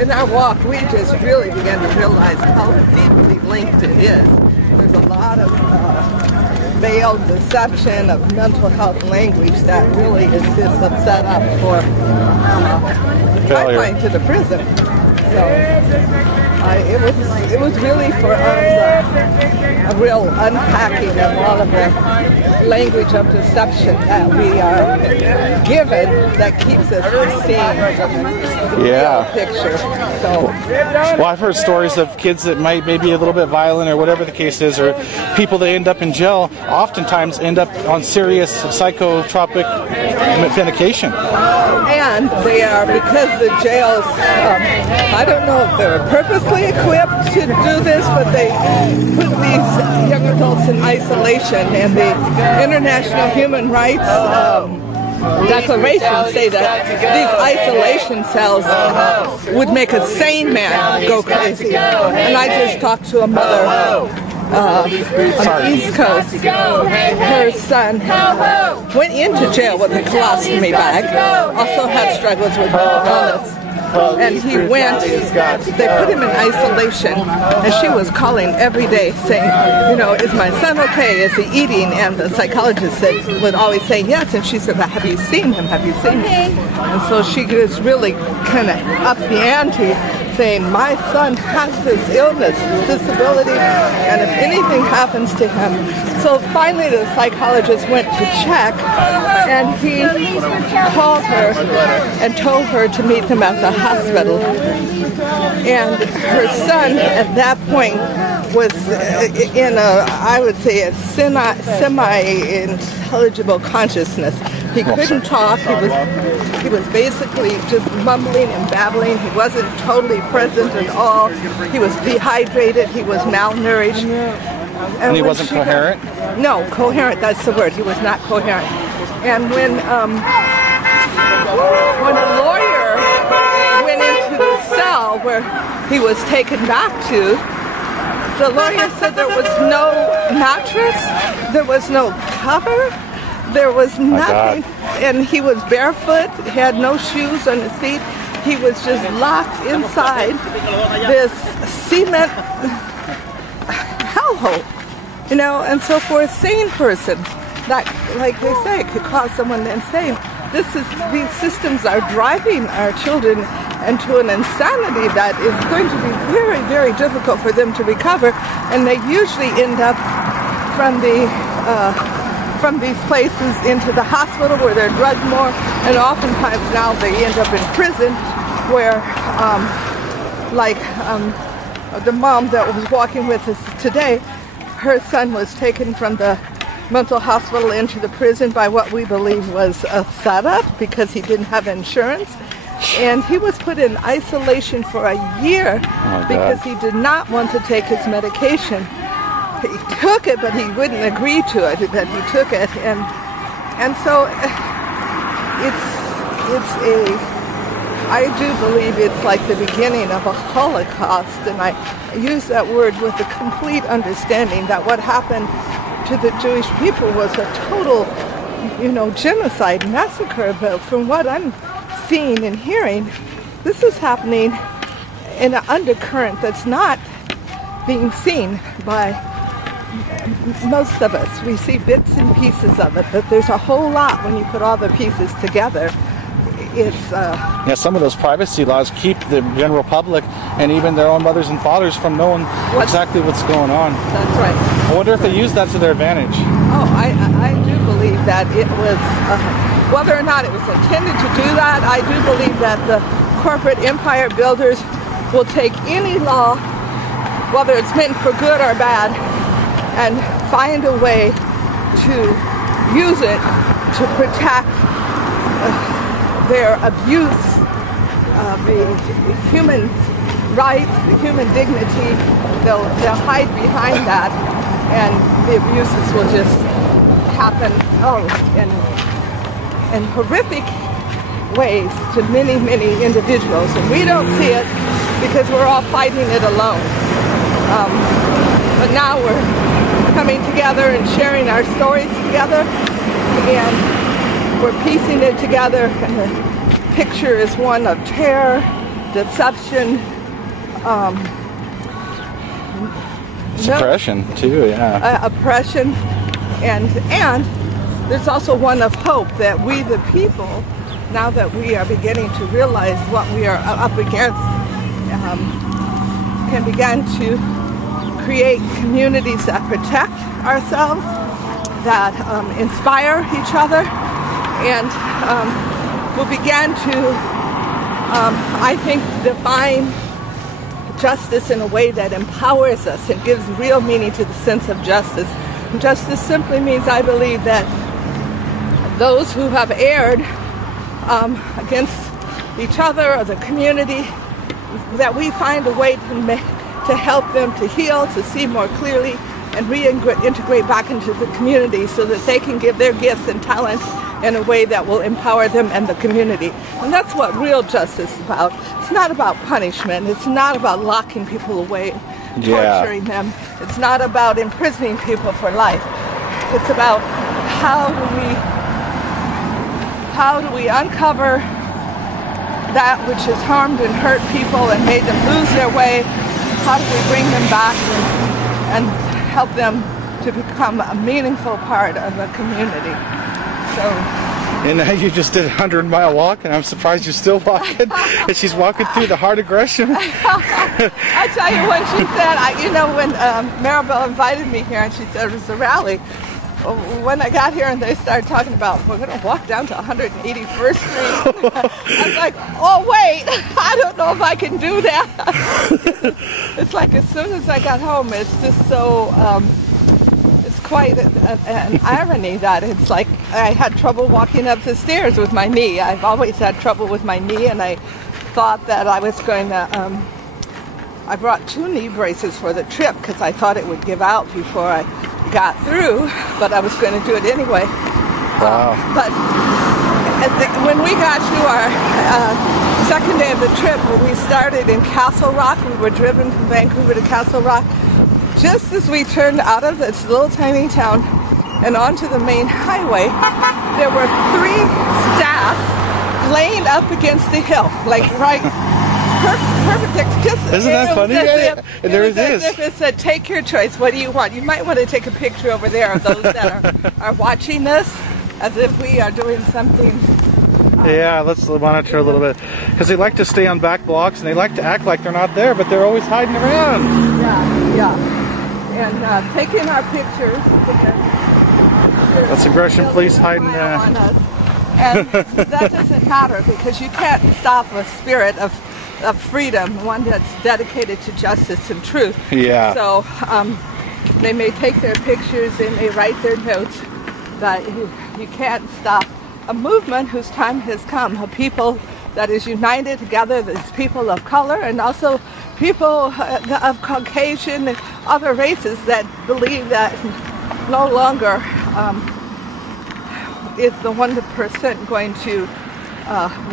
in our walk, we just really began to realize how deeply linked it is. There's a lot of veiled deception of mental health language that really is just a setup for pipeline to the prison. So it was really for us a real unpacking of all of the language of deception that we are given that keeps us from seeing the real picture. So, well, I've heard stories of kids that might be a little bit violent or whatever the case is, or people that end up in jail oftentimes end up on serious psychotropic medication. And they are, because the jails, I don't know if they're purposely equipped to do this, but they put these young adults in isolation, and the International Human Rights declarations say that these isolation cells would make a sane man go crazy. And I just talked to a mother on the East Coast. Her son went into jail with a colostomy bag, also had struggles with mental illness. And he went, they put him in isolation, and she was calling every day saying, you know, is my son okay? Is he eating? And the psychologist would always say yes, and she said, well, have you seen him? Have you seen him? And so she was really kind of up the ante, saying, my son has this illness, this disability, and if anything happens to him. So finally the psychologist went to check, and he called her and told her to meet him at the hospital. And her son at that point was in I would say, a semi-intelligible consciousness. He couldn't talk. He was basically just mumbling and babbling. He wasn't totally present at all. He was dehydrated. He was malnourished. And he wasn't coherent? No, coherent, that's the word. He was not coherent. And when a lawyer went into the cell where he was taken back to, the lawyer said there was no mattress, there was no cover, there was nothing, and he was barefoot, he had no shoes on his feet. He was just locked inside this cement hellhole, you know. And so for a sane person, that, like they say, could cause someone insane. These systems are driving our children into an insanity that is going to be very, very difficult for them to recover, and they usually end up from these places into the hospital where they're drugged more, and oftentimes now they end up in prison where, the mom that was walking with us today, her son was taken from the mental hospital into the prison by what we believe was a setup because he didn't have insurance. And he was put in isolation for a year because he did not want to take his medication. He took it, but he wouldn't agree to it, that he took it. And so I do believe it's like the beginning of a Holocaust, and I use that word with a complete understanding that what happened to the Jewish people was a total, genocide, massacre. But from what I'm seeing and hearing, this is happening in an undercurrent that's not being seen by most of us. We see bits and pieces of it, but there's a whole lot when you put all the pieces together. It's some of those privacy laws keep the general public and even their own mothers and fathers from knowing exactly what's going on. That's right. I wonder if they use that to their advantage. Oh, I do believe that it was, whether or not it was intended to do that, I do believe that the corporate empire builders will take any law, whether it's meant for good or bad, and find a way to use it to protect their abuse of the human rights, the human dignity. They'll hide behind that, and the abuses will just happen in horrific ways to many, many individuals. And we don't see it because we're all fighting it alone. But now we're coming together and sharing our stories together, and we're piecing it together, and the picture is one of terror deception, suppression too, yeah. Oppression, and there's also one of hope that we the people, now that we are beginning to realize what we are up against, can begin to create communities that protect ourselves, that inspire each other, and will begin to, I think, define justice in a way that empowers us and gives real meaning to the sense of justice. And justice simply means, I believe, that those who have erred against each other or the community, that we find a way to help them to heal, to see more clearly, and reintegrate back into the community so that they can give their gifts and talents in a way that will empower them and the community. And that's what real justice is about. It's not about punishment. It's not about locking people away, torturing them. It's not about imprisoning people for life. It's about how do we uncover that which has harmed and hurt people and made them lose their way. How do we bring them back and help them to become a meaningful part of a community? So. And you just did a 100-mile walk, and I'm surprised you're still walking. And she's walking through the hard aggression. I tell you, when she said, when Maribel invited me here, and she said it was a rally. When I got here and they started talking about, we're going to walk down to 181st Street, I was like, oh wait, I don't know if I can do that. It's like as soon as I got home, it's just so, it's quite an irony that it's like I had trouble walking up the stairs with my knee. I've always had trouble with my knee, and I thought that I was going to, I brought 2 knee braces for the trip because I thought it would give out before I got through, but I was going to do it anyway. Wow. But when we got to our second day of the trip, when we started in Castle Rock, we were driven from Vancouver to Castle Rock. Just as we turned out of this little tiny town and onto the main highway, there were 3 staff laying up against the hill, like right perfect. Isn't that funny? There it is. If it said, take your choice, what do you want? You might want to take a picture over there of those that are watching this, as if we are doing something. Yeah, let's monitor a little bit. Because they like to stay on back blocks, and they like to act like they're not there, but they're always hiding around. Yeah. And taking our pictures. That's aggression police hiding on us. And that doesn't matter, because you can't stop a spirit of freedom, one that's dedicated to justice and truth. Yeah. So they may take their pictures, they may write their notes, but you can't stop a movement whose time has come, a people that is united together, there's people of color and also people of Caucasian and other races that believe that no longer is the 1% going to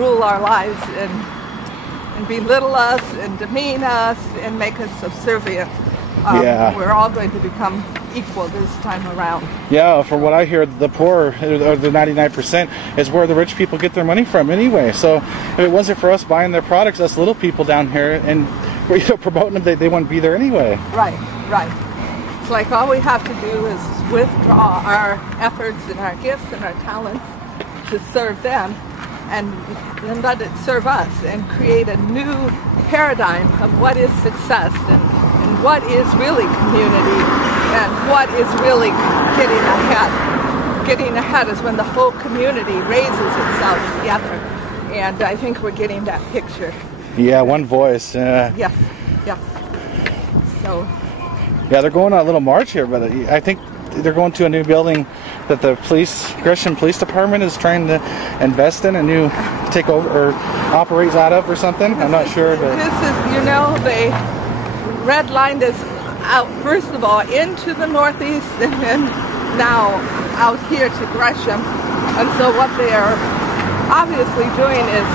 rule our lives and belittle us and demean us and make us subservient. We're all going to become equal this time around. Yeah, from what I hear, the poor, or the 99%, is where the rich people get their money from anyway. So if it wasn't for us buying their products, us little people down here, and promoting them, they wouldn't be there anyway. Right. It's like all we have to do is withdraw our efforts and our gifts and our talents to serve them, and then let it serve us and create a new paradigm of what is success and what is really community and what is really getting ahead. Getting ahead is when the whole community raises itself together, and I think we're getting that picture. Yeah, one voice. Yes. So. Yeah, they're going on a little march here, but I think they're going to a new building that the Gresham Police Department is trying to invest in, a new take over or operate out of or something. I'm not sure. But this is, they redlined us out, first of all, into the Northeast, and then now out here to Gresham. And so what they are obviously doing is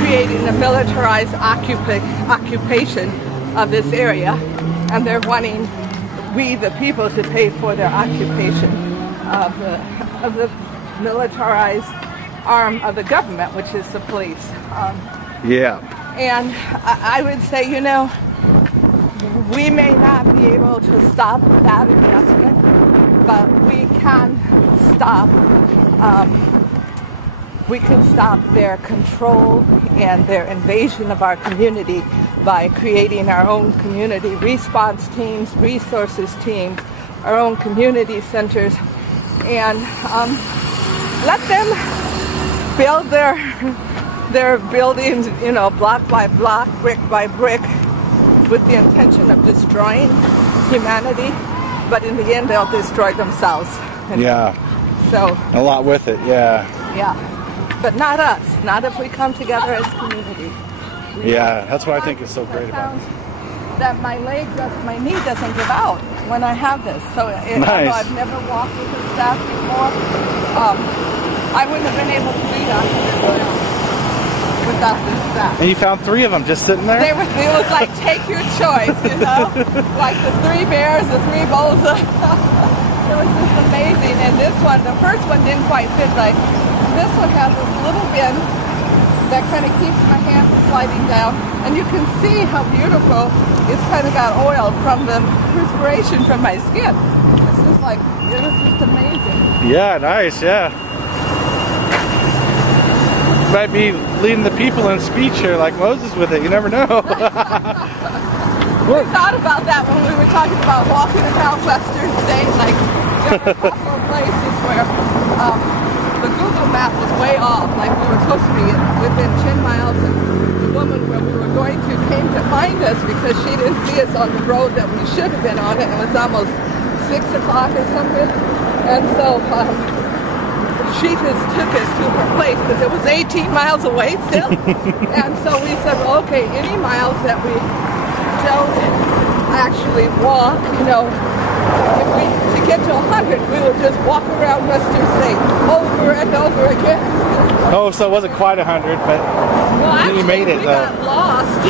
creating a militarized occupation of this area, and they're wanting we, the people, to pay for their occupation of the militarized arm of the government, which is the police. Yeah. And I would say, you know, we may not be able to stop that investment, but we can stop their control and their invasion of our community by creating our own community response teams, resources teams, our own community centers, and let them build their buildings, you know, block by block, brick by brick, with the intention of destroying humanity, but in the end they'll destroy themselves. Yeah. So a lot with it, yeah. Yeah. But not us. Not if we come together as community. Yeah, that's what I think is so great about it. That my knee doesn't give out when I have this. So nice. Although I've never walked with a staff before, I wouldn't have been able to do that without this staff. And you found 3 of them just sitting there? It was like, take your choice, you know? Like the 3 bears, the 3 bowls. It was just amazing. And this one, the first one didn't quite fit right. This one has this little bin that kind of keeps my hand from sliding down, and you can see how beautiful it's kind of got oil from the perspiration from my skin. It's just like, it was just amazing. Yeah, nice, yeah. Might be leading the people in speech here like Moses with it, you never know. We thought about that when we were talking about walking around Western State, like there were a couple of places where the Google map was way off, like we were supposed to be within 10 miles, and the woman where we were going to came to find us because she didn't see us on the road that we should have been on. It was almost 6 o'clock or something, and so she just took us to her place because it was 18 miles away still. And so we said, well, okay, any miles that we don't actually walk, you know, to get to 100, we would just walk around Western State over and over again. Oh, so it wasn't quite 100, but well, actually, you made it. We got lost.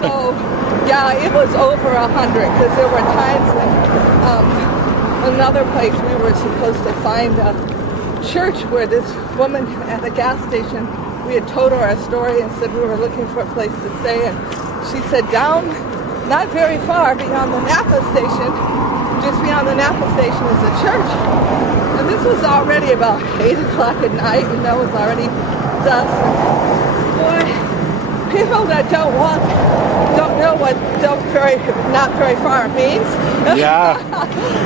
So, yeah, it was over 100 because there were times when another place we were supposed to find a church where this woman at a gas station, we had told her our story and said we were looking for a place to stay, and she said down, not very far beyond the Napa station, just beyond the Napa station is a church. And this was already about 8 o'clock at night, you know, it was already dusk. Boy, people that don't walk don't know what not very far means. Yeah,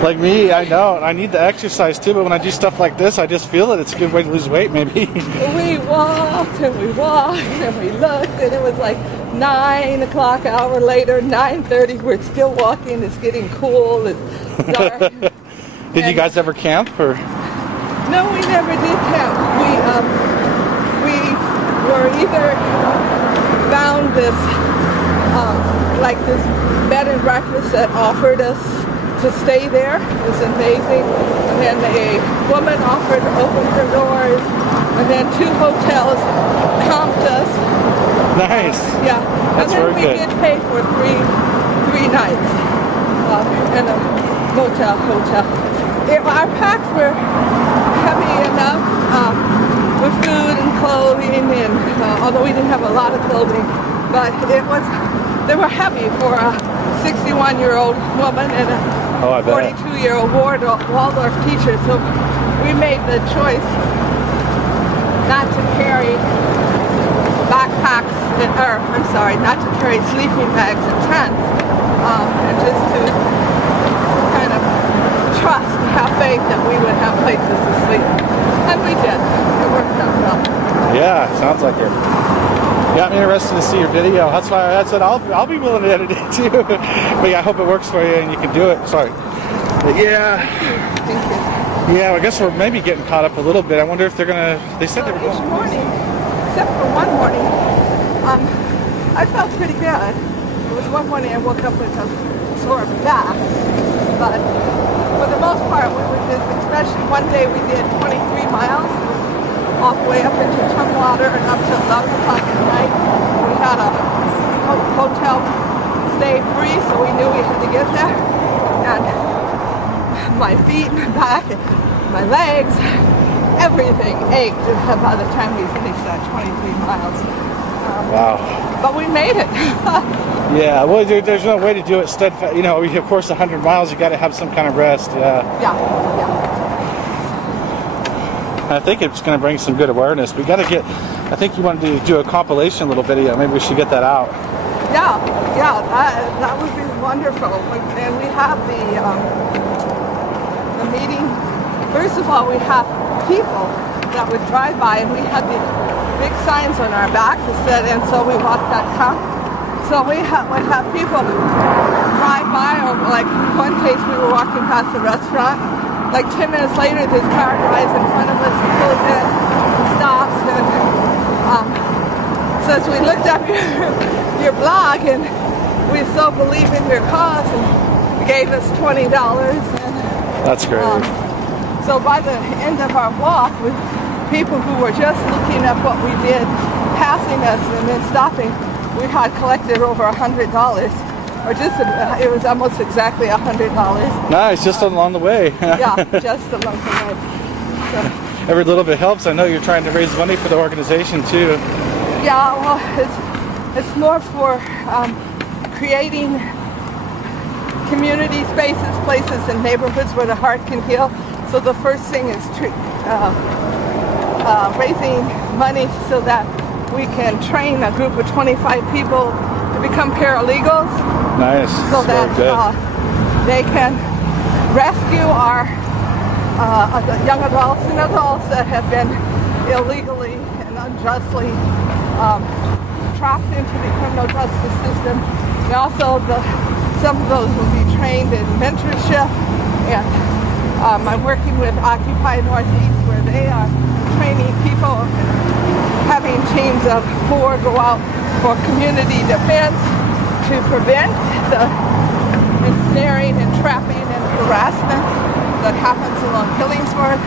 like me, I know. I need the exercise too, but when I do stuff like this, I just feel it. It's a good way to lose weight, maybe. We walked and we walked and we looked, and it was like 9 o'clock, an hour later, 9:30, we're still walking, it's getting cool, it's dark. Did you guys ever camp? Or? No, we never did camp. We were either found this, like this bed and breakfast that offered us to stay there. It was amazing. And then a woman offered to open her doors, and then 2 hotels comped us. Nice. Yeah. That's and then we very good. did pay for three nights in a hotel. Our packs were heavy enough with food and clothing, and although we didn't have a lot of clothing, but they were heavy for a 61-year-old woman and a 42-year-old Waldorf teacher. So we made the choice not to carry backpacks, not to carry sleeping bags and tents, and just to kind of trust, have faith that we would have places to sleep. And we did. It worked out well. Yeah, sounds like it. Yeah, I'm interested to see your video. That's why I said I'll be willing to edit it too. But yeah, I hope it works for you and you can do it. Sorry. But yeah. Thank you. Yeah, I guess we're maybe getting caught up a little bit. I wonder if they're gonna. They said they were going. Each morning, except for one morning, I felt pretty good. There was one morning I woke up with a sore back, but for the most part, we were just, especially one day we did 23 miles all the way up into Tumwater and up to 11 o'clock at night. We had a hotel stay free, so we knew we had to get there. And my feet, my back, my legs, everything ached by the time we finished that 23 miles. Wow. But we made it. Yeah, well, there's no way to do it steadfast. You know, of course, 100 miles, you got to have some kind of rest. Yeah. Yeah. I think it's going to bring some good awareness. We got to get. I think you wanted to do a compilation little video. Maybe we should get that out. Yeah, that would be wonderful. And we have the meeting. First of all, we have people that would drive by, and we had these big signs on our back that said, "And so we walk that come." So we would have people drive by, or like one case we were walking past a restaurant. Like 10 minutes later, this car drives in front of us and pulls in and stops. And so as we looked up your blog, and we so believe in your cause, and gave us $20. And, that's great. So by the end of our walk, with people who were just looking up what we did, passing us and then stopping, we had collected over $100, or just it was almost exactly $100. Nice, just along the way. Yeah, just along the way. So, every little bit helps. I know you're trying to raise money for the organization too. Yeah, well, it's more for creating community spaces, places, and neighborhoods where the heart can heal. So the first thing is raising money so that we can train a group of 25 people to become paralegals. Nice. So that they can rescue our young adults and adults that have been illegally and unjustly trapped into the criminal justice system. And also some of those will be trained in mentorship. And I'm working with Occupy Northeast, where they are training people, having teams of 4 go out for community defense to prevent the ensnaring and trapping and harassment that happens along Killingsworth.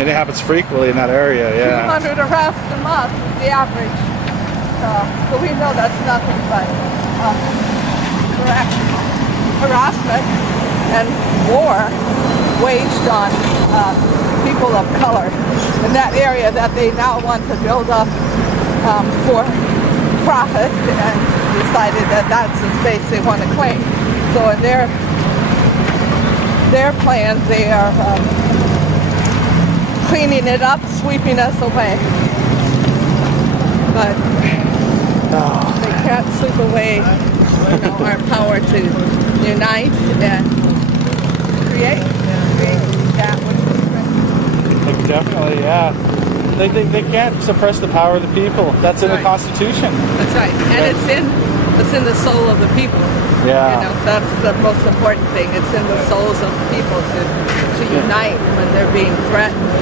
And it happens frequently in that area, yeah. 200 arrests a month is the average. So we know that's nothing but harassment and war waged on people of color in that area that they now want to build up for profit, and decided that that's the space they want to claim. So in their plans, they are cleaning it up, sweeping us away. But they can't sweep away, our power to unite and create that which is great. Definitely, yeah. They can't suppress the power of the people. That's in the Constitution. That's right, and it's in the soul of the people. Yeah. That's the most important thing. It's in the souls of the people to unite when they're being threatened.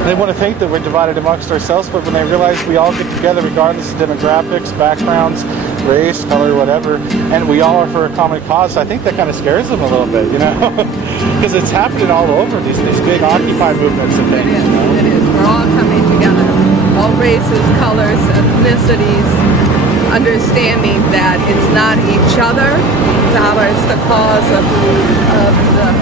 And they want to think that we're divided amongst ourselves, but when they realize we all get together regardless of demographics, backgrounds, race, color, whatever, and we all are for a common cause, I think that kind of scares them a little bit, because it's happening all over, these big Occupy movements and things. It is. We're all coming together, all races, colors, ethnicities, understanding that it's not each other that is the cause of the